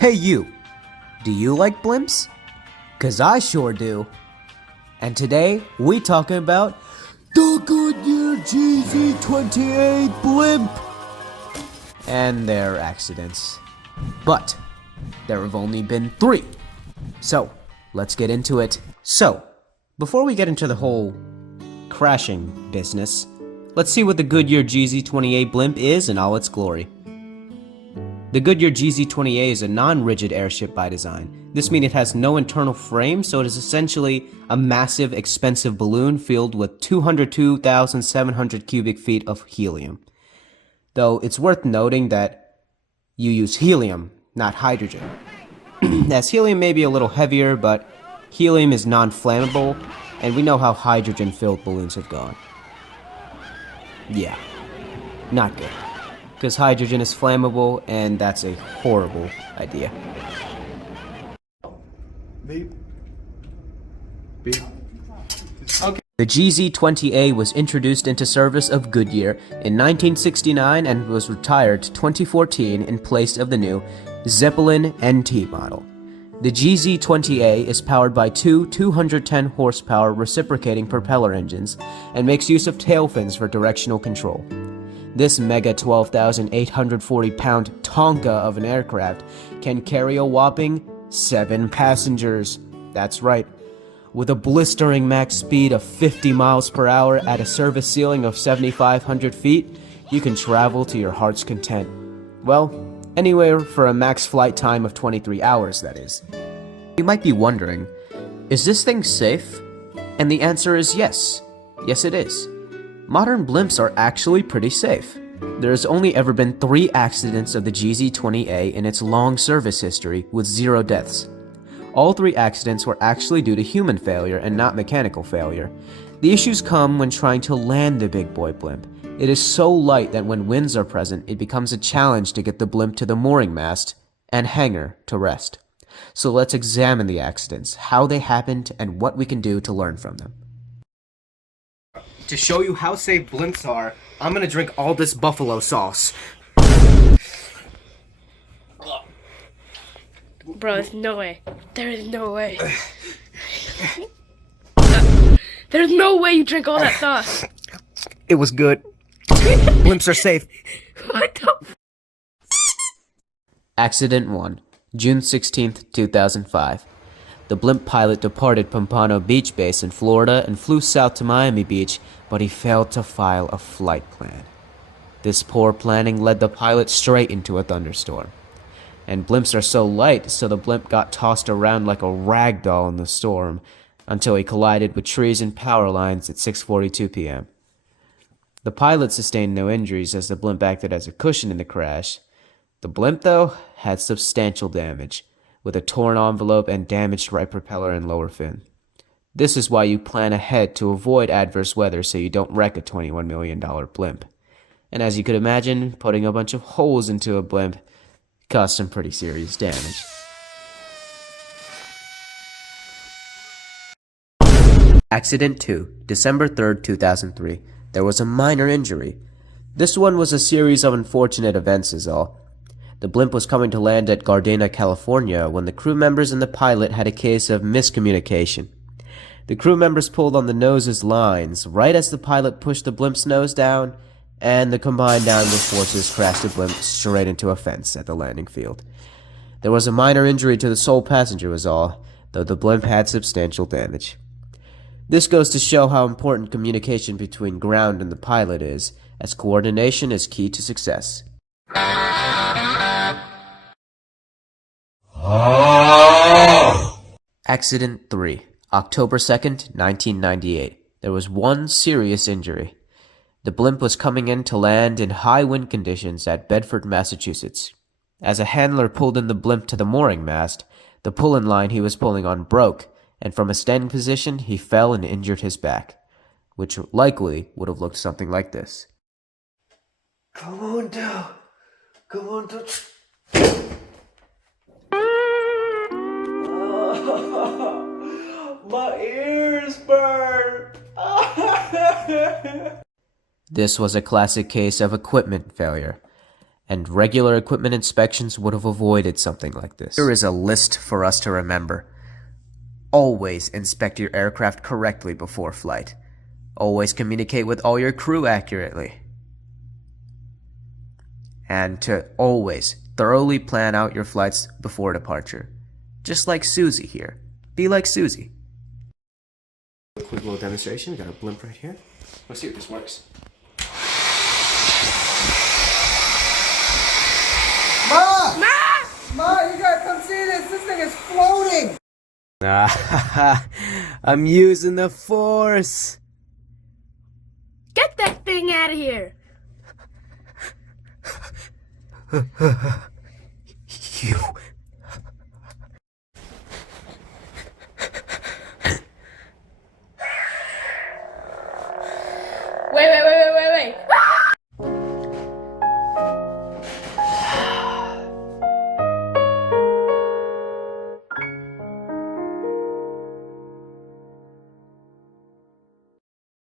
Hey you, do you like blimps? Cause I sure do. And today, we talking about the Goodyear GZ28 blimp and their accidents. But there have only been 3. So, let's get into it. So, before we get into the whole crashing business, let's see what the Goodyear GZ28 blimp is in all its glory. The Goodyear GZ28 is a non-rigid airship by design. This means it has no internal frame, so it is essentially a massive, expensive balloon filled with 202,700 cubic feet of helium. Though it's worth noting that you use helium, not hydrogen. As helium may be a little heavier, but helium is non-flammable, and we know how hydrogen-filled balloons have gone. Yeah, not good. Because hydrogen is flammable, and that's a horrible idea. Beep. Beep. Okay. The GZ28 was introduced into service of Goodyear in 1969 and was retired 2014 in place of the new Zeppelin NT model. The GZ28 is powered by two 210 horsepower reciprocating propeller engines and makes use of tail fins for directional control. This mega 12,840-pound Tonka of an aircraft can carry a whopping 7 passengers. That's right. With a blistering max speed of 50 miles per hour at a service ceiling of 7,500 feet, you can travel to your heart's content. Well, anywhere for a max flight time of 23 hours, that is. You might be wondering, is this thing safe? And the answer is yes. Yes, it is. Modern blimps are actually pretty safe. There has only ever been 3 accidents of the GZ28 in its long service history, with 0 deaths. All 3 accidents were actually due to human failure and not mechanical failure. The issues come when trying to land the big boy blimp. It is so light that when winds are present, it becomes a challenge to get the blimp to the mooring mast and hangar to rest. So let's examine the accidents, how they happened, and what we can do to learn from them. To show you how safe blimps are, I'm gonna drink all this buffalo sauce. Bro, there's no way. There is no way. There's no way you drink all that sauce. It was good. Blimps are safe. What the f- Accident 1, June 16th, 2005. The blimp pilot departed Pompano Beach Base in Florida and flew south to Miami Beach, but he failed to file a flight plan. This poor planning led the pilot straight into a thunderstorm. And blimps are so light, so the blimp got tossed around like a rag doll in the storm until he collided with trees and power lines at 6:42 p.m. The pilot sustained no injuries as the blimp acted as a cushion in the crash. The blimp, though, had substantial damage, with a torn envelope and damaged right propeller and lower fin. This is why you plan ahead to avoid adverse weather so you don't wreck a $21 million blimp. And as you could imagine, putting a bunch of holes into a blimp caused some pretty serious damage. Accident 2, December 3rd, 2003. There was a minor injury. This one was a series of unfortunate events is all. The blimp was coming to land at Gardena, California, when the crew members and the pilot had a case of miscommunication. The crew members pulled on the nose's lines right as the pilot pushed the blimp's nose down, and the combined downward forces crashed the blimp straight into a fence at the landing field. There was a minor injury to the sole passenger was all, though the blimp had substantial damage. This goes to show how important communication between ground and the pilot is, as coordination is key to success. Accident 3, October 2nd, 1998. There was one serious injury. The blimp was coming in to land in high wind conditions at Bedford, Massachusetts. As a handler pulled in the blimp to the mooring mast, the pull-in line he was pulling on broke, and from a standing position he fell and injured his back, which likely would have looked something like this. Come on down. Come on down. My ears burn. This was a classic case of equipment failure. and regular equipment inspections would have avoided something like this. Here is a list for us to remember. Always inspect your aircraft correctly before flight. Always communicate with all your crew accurately. And to always thoroughly plan out your flights before departure. Just like Susie here. Be like Susie. A quick little demonstration. We got a blimp right here. Let's see if this works. Ma! Ma! Ma, you gotta come see this. This thing is floating. I'm using the force. Get that thing out of here! You